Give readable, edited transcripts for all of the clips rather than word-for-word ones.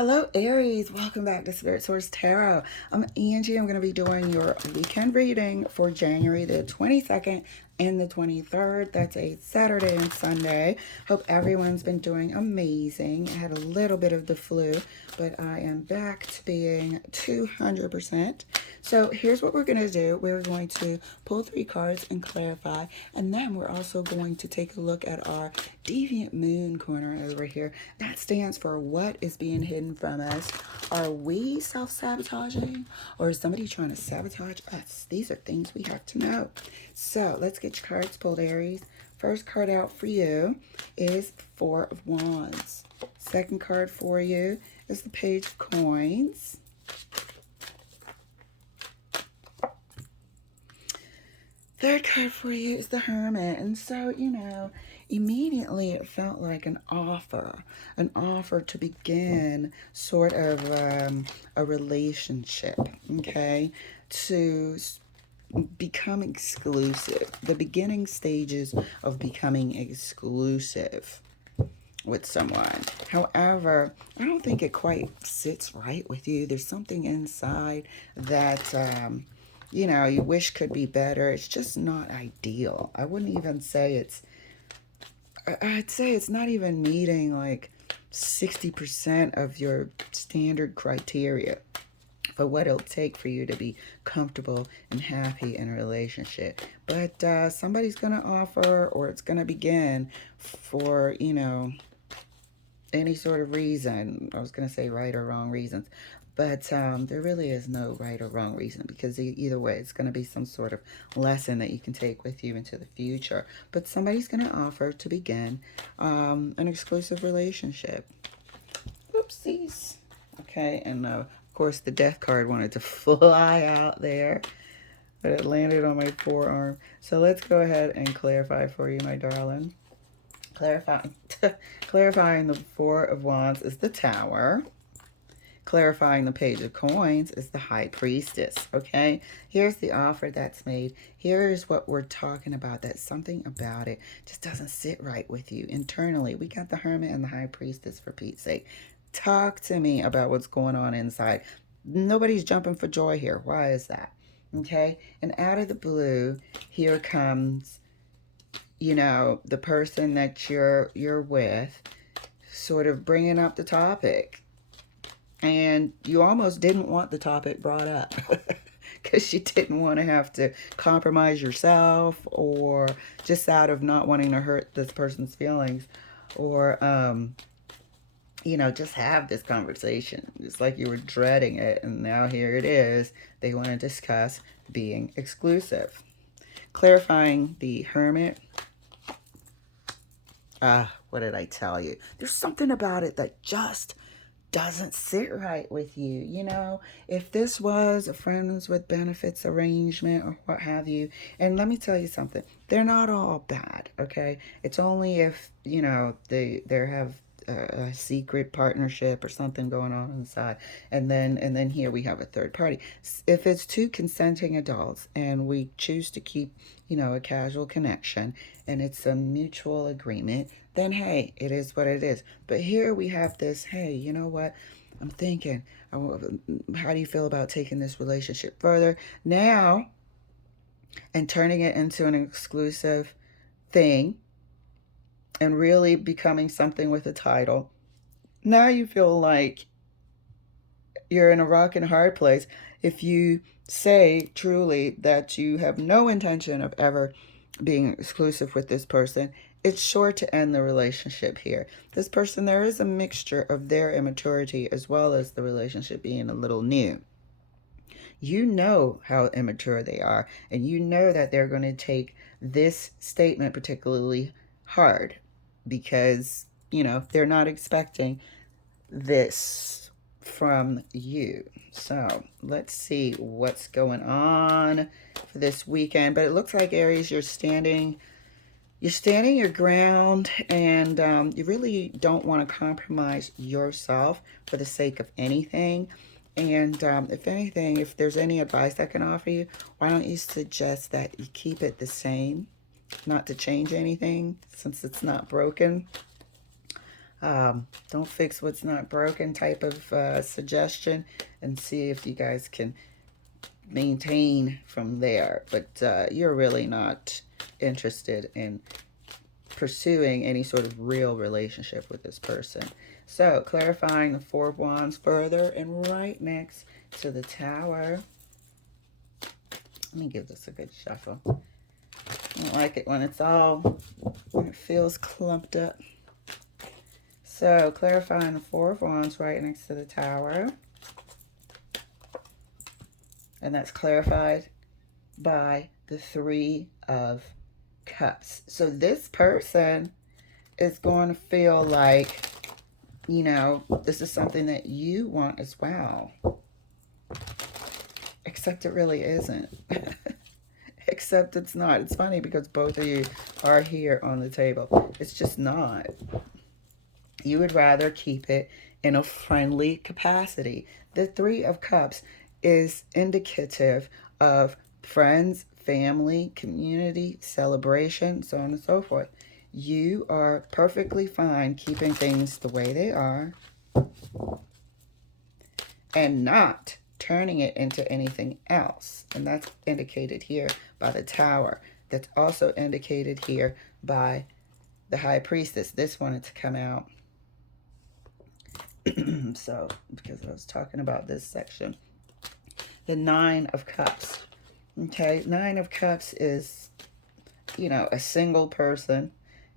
Hello, Aries. Welcome back to Spirit Source Tarot. I'm Angie. I'm going to be doing your weekend reading for January the 22nd and the 23rd. That's a Saturday and Sunday. Hope everyone's been doing amazing. I had a little bit of the flu, but I am back to being 200%. So here's what we're going to do. We're going to pull 3 cards and clarify, and then we're also going to take a look at our deviant moon corner over here. That stands for what is being hidden from us. Are we self-sabotaging, or is somebody trying to sabotage us? These are things we have to know. So let's get your cards pulled, Aries. First card out for you is 4 of Wands. Second card for you is the Page of Coins. Third card for you is the Hermit. And so, immediately it felt like an offer to begin sort of a relationship, okay, to become exclusive, the beginning stages of becoming exclusive with someone. However, I don't think it quite sits right with you. There's something inside that you wish could be better. It's just not ideal. I wouldn't even say I'd say it's not even meeting like 60% of your standard criteria for what it'll take for you to be comfortable and happy in a relationship. But somebody's going to offer, or it's going to begin for, any sort of reason. I was going to say right or wrong reasons. But there really is no right or wrong reason, because either way, it's going to be some sort of lesson that you can take with you into the future. But somebody's going to offer to begin an exclusive relationship. Oopsies. Okay, and of course the death card wanted to fly out there, but it landed on my forearm. So let's go ahead and clarify for you, my darling. Clarifying the 4 of Wands is the Tower. Clarifying the Page of Coins is the High Priestess, okay? Here's the offer that's made. Here's what we're talking about, that something about it just doesn't sit right with you internally. We got the Hermit and the High Priestess, for Pete's sake. Talk to me about what's going on inside. Nobody's jumping for joy here. Why is that? Okay? And out of the blue, here comes, the person that you're with sort of bringing up the topic. And you almost didn't want the topic brought up because you didn't want to have to compromise yourself, or just out of not wanting to hurt this person's feelings, or, just have this conversation. It's like you were dreading it, and now here it is. They want to discuss being exclusive. Clarifying the Hermit. What did I tell you? There's something about it that just doesn't sit right with you. If this was a friends with benefits arrangement or what have you, and let me tell you something, they're not all bad, okay? It's only if they have a secret partnership or something going on inside, and then here we have a third party. If it's 2 consenting adults and we choose to keep a casual connection, and it's a mutual agreement, then hey, it is what it is. But here we have this, hey, you know what, I'm thinking, how do you feel about taking this relationship further now and turning it into an exclusive thing and really becoming something with a title? Now you feel like you're in a rock and hard place if you say truly that you have no intention of ever being exclusive with this person. It's sure to end the relationship here. This person, there is a mixture of their immaturity as well as the relationship being a little new. You know how immature they are, and you know that they're going to take this statement particularly hard because, they're not expecting this from you. So let's see what's going on for this weekend. But it looks like, Aries, you're standing your ground, and you really don't want to compromise yourself for the sake of anything. And if anything, if there's any advice I can offer you, why don't you suggest that you keep it the same, not to change anything since it's not broken. Don't fix what's not broken type of suggestion, and see if you guys can maintain from there. But you're really not interested in pursuing any sort of real relationship with this person. So, clarifying the Four of Wands further, and right next to the Tower. Let me give this a good shuffle. I don't like it when when it feels clumped up. So, clarifying the Four of Wands right next to the Tower. And that's clarified by the Three of Cups. So, this person is going to feel like, this is something that you want as well. Except it really isn't. Except it's not. It's funny because both of you are here on the table. It's just not. You would rather keep it in a friendly capacity. The Three of Cups is indicative of friends, family, community, celebration, so on and so forth. You are perfectly fine keeping things the way they are and not turning it into anything else. And that's indicated here by the Tower. That's also indicated here by the High Priestess. This wanted to come out. So, because I was talking about this section. The Nine of Cups. Okay, Nine of Cups is, a single person,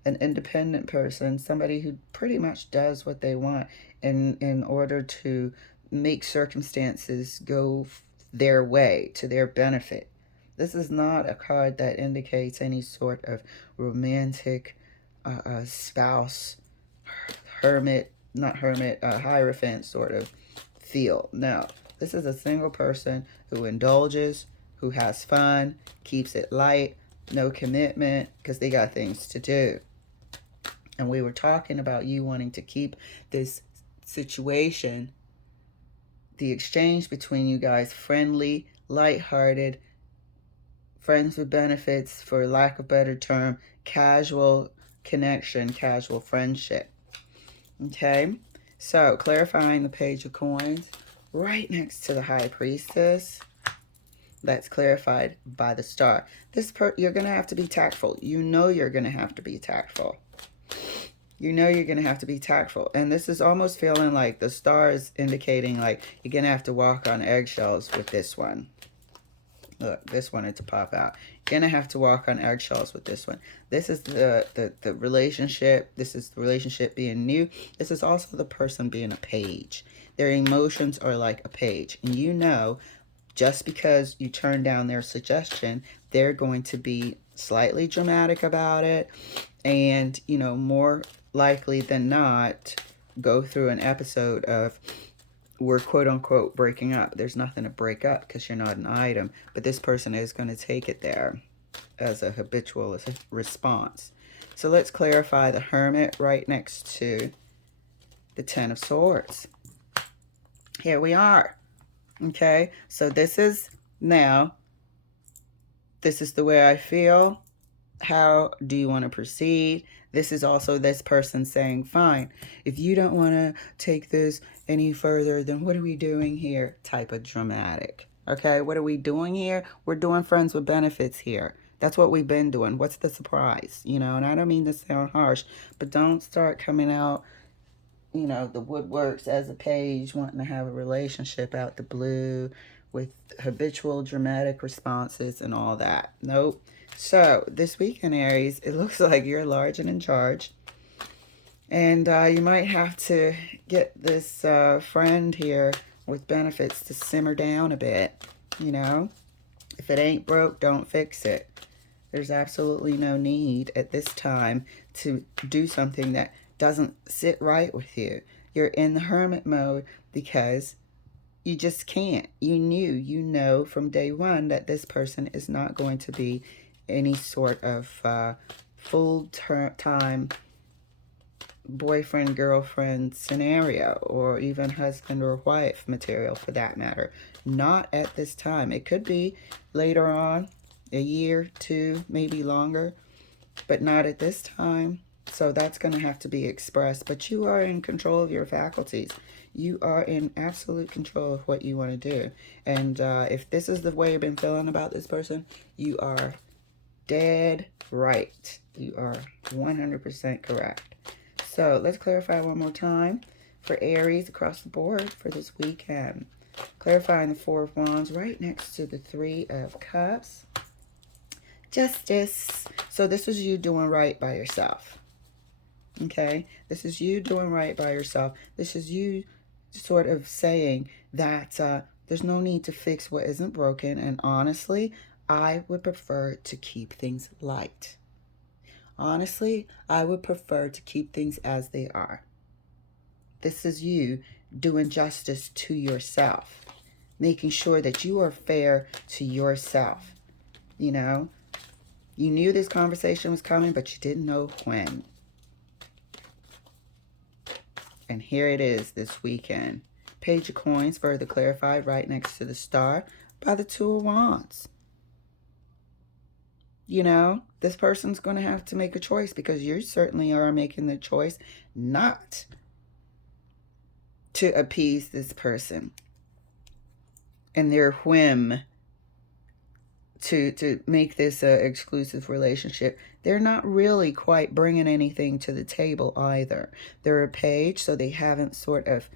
an independent person, somebody who pretty much does what they want in order to make circumstances go their way, to their benefit. This is not a card that indicates any sort of romantic spouse, hermit, not hermit, hierophant sort of feel. No, this is a single person who indulges, who has fun, keeps it light, no commitment, because they got things to do. And we were talking about you wanting to keep this situation, the exchange between you guys, friendly, lighthearted, friends with benefits, for lack of a better term, casual connection, casual friendship. Okay, so clarifying the Page of Coins right next to the High Priestess. That's clarified by the Star. You're going to have to be tactful. You're going to have to be tactful. You're going to have to be tactful. And this is almost feeling like the Star is indicating like you're going to have to walk on eggshells with this one. Look, this wanted to pop out. You're going to have to walk on eggshells with this one. This is the relationship. This is the relationship being new. This is also the person being a page. Their emotions are like a page. And just because you turn down their suggestion, they're going to be slightly dramatic about it. And, more likely than not, go through an episode of we're quote unquote breaking up. There's nothing to break up because you're not an item, but this person is going to take it there as a habitual response. So let's clarify the Hermit right next to the Ten of Swords. Here we are. Okay, so this is the way I feel. How do you want to proceed? This is also this person saying, fine, if you don't want to take this any further, then what are we doing here? Type of dramatic. Okay, what are we doing here? We're doing friends with benefits here. That's what we've been doing. What's the surprise? And I don't mean to sound harsh, but don't start coming out, the woodworks as a page, wanting to have a relationship out the blue with habitual dramatic responses and all that. Nope. So this weekend, Aries, it looks like you're large and in charge. And you might have to get this friend here with benefits to simmer down a bit. If it ain't broke, don't fix it. There's absolutely no need at this time to do something that doesn't sit right with you. You're in the hermit mode because you just can't. You know from day one that this person is not going to be any sort of full-time boyfriend, girlfriend scenario, or even husband or wife material for that matter. Not at this time. It could be later on, a year, two, maybe longer, but not at this time. So that's going to have to be expressed. But you are in control of your faculties. You are in absolute control of what you want to do. And if this is the way you've been feeling about this person, you are dead right. You are 100% correct. So let's clarify one more time for Aries across the board for this weekend. Clarifying the Four of Wands right next to the Three of Cups. Justice. So this is you doing right by yourself. Okay? This is you doing right by yourself. This is you sort of saying that there's no need to fix what isn't broken. And honestly, I would prefer to keep things light. Honestly, I would prefer to keep things as they are. This is you doing justice to yourself, making sure that you are fair to yourself. You know, you knew this conversation was coming, but you didn't know when. And here it is this weekend. Page of Coins, further clarified, right next to the star by the Two of Wands. You know, this person's going to have to make a choice because you certainly are making the choice not to appease this person and their whim to make this an exclusive relationship. They're not really quite bringing anything to the table either. They're a page, so they haven't sort of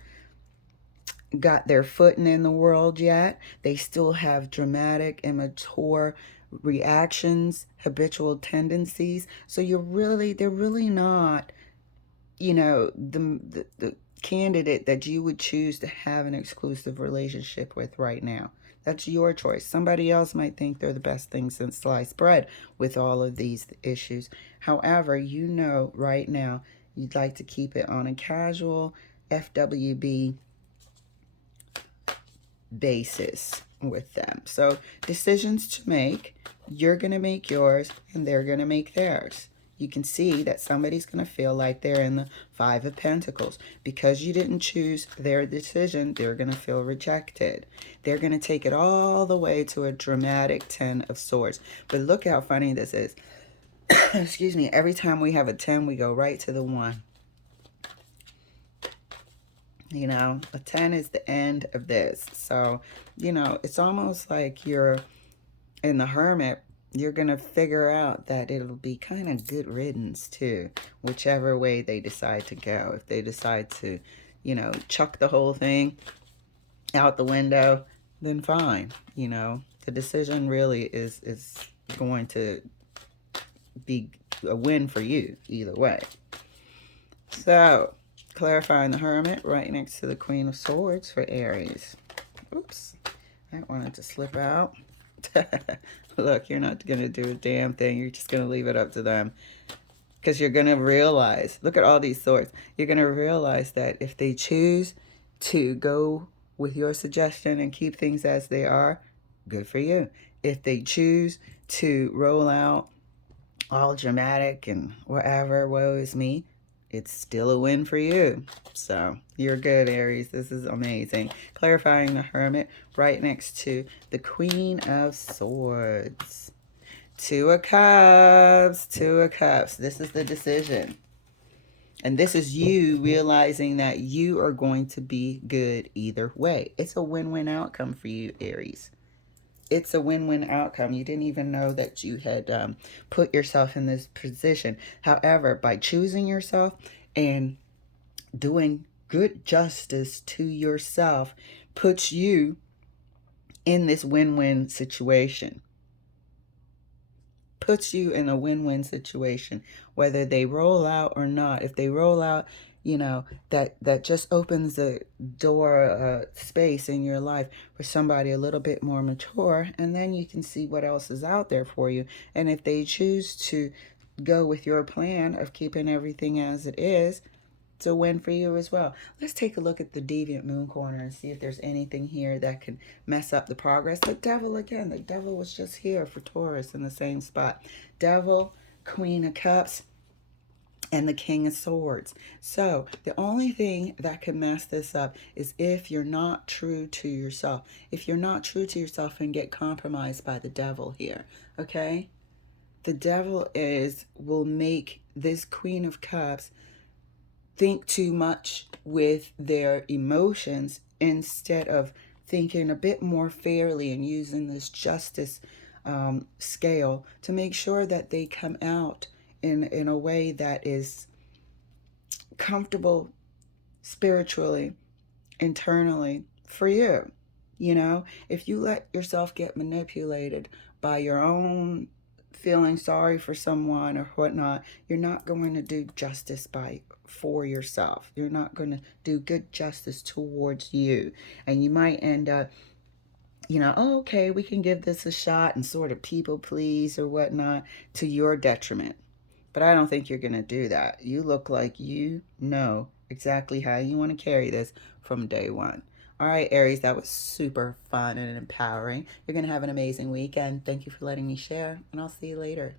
got their footing in the world yet. They still have dramatic, immature reactions, habitual tendencies. So they're really not, you know, the candidate that you would choose to have an exclusive relationship with right now. That's your choice. Somebody else might think they're the best thing since sliced bread with all of these issues. However, you know right now you'd like to keep it on a casual FWB basis with them. So decisions to make, you're going to make yours and they're going to make theirs. You can see that somebody's going to feel like they're in the Five of Pentacles. Because you didn't choose their decision, they're going to feel rejected. They're going to take it all the way to a dramatic Ten of Swords. But look how funny this is. Excuse me. Every time we have a 10, we go right to the 1. You know, a 10 is the end of this. So, you know, it's almost like you're in the Hermit. You're going to figure out that it'll be kind of good riddance too, whichever way they decide to go. If they decide to, you know, chuck the whole thing out the window, then fine. You know, the decision really is going to be a win for you either way. So, clarifying the Hermit right next to the Queen of Swords for Aries. Oops, I wanted to slip out. Look, you're not going to do a damn thing. You're just going to leave it up to them. Because you're going to realize, look at all these swords. You're going to realize that if they choose to go with your suggestion and keep things as they are, good for you. If they choose to roll out all dramatic and whatever, woe is me, it's still a win for you. So you're good, Aries. This is amazing. Clarifying the Hermit right next to the Queen of Swords. Two of Cups. Two of Cups. This is the decision. And this is you realizing that you are going to be good either way. It's a win-win outcome for you, Aries. It's a win-win outcome. You didn't even know that you had put yourself in this position. However, by choosing yourself and doing good justice to yourself puts you in this win-win situation. Puts you in a win-win situation, whether they roll out or not. If they roll out, you know, that just opens the door space in your life for somebody a little bit more mature, and then you can see what else is out there for you. And if they choose to go with your plan of keeping everything as it is, it's a win for you as well. Let's take a look at the Deviant Moon corner and see if there's anything here that can mess up the progress. The Devil again. The Devil was just here for Taurus in the same spot. Devil, Queen of Cups, and the King of Swords. So the only thing that could mess this up is if you're not true to yourself. If you're not true to yourself and get compromised by the devil here, okay? the devil is will make this Queen of Cups think too much with their emotions instead of thinking a bit more fairly and using this justice scale to make sure that they come out in a way that is comfortable spiritually, internally for you. You know, if you let yourself get manipulated by your own feeling sorry for someone or whatnot, you're not going to do justice by for yourself. You're not going to do good justice towards you. And you might end up, oh, okay, we can give this a shot and sort of people please or whatnot to your detriment. But I don't think you're going to do that. You look like you know exactly how you want to carry this from day one. All right, Aries, that was super fun and empowering. You're going to have an amazing weekend. Thank you for letting me share, and I'll see you later.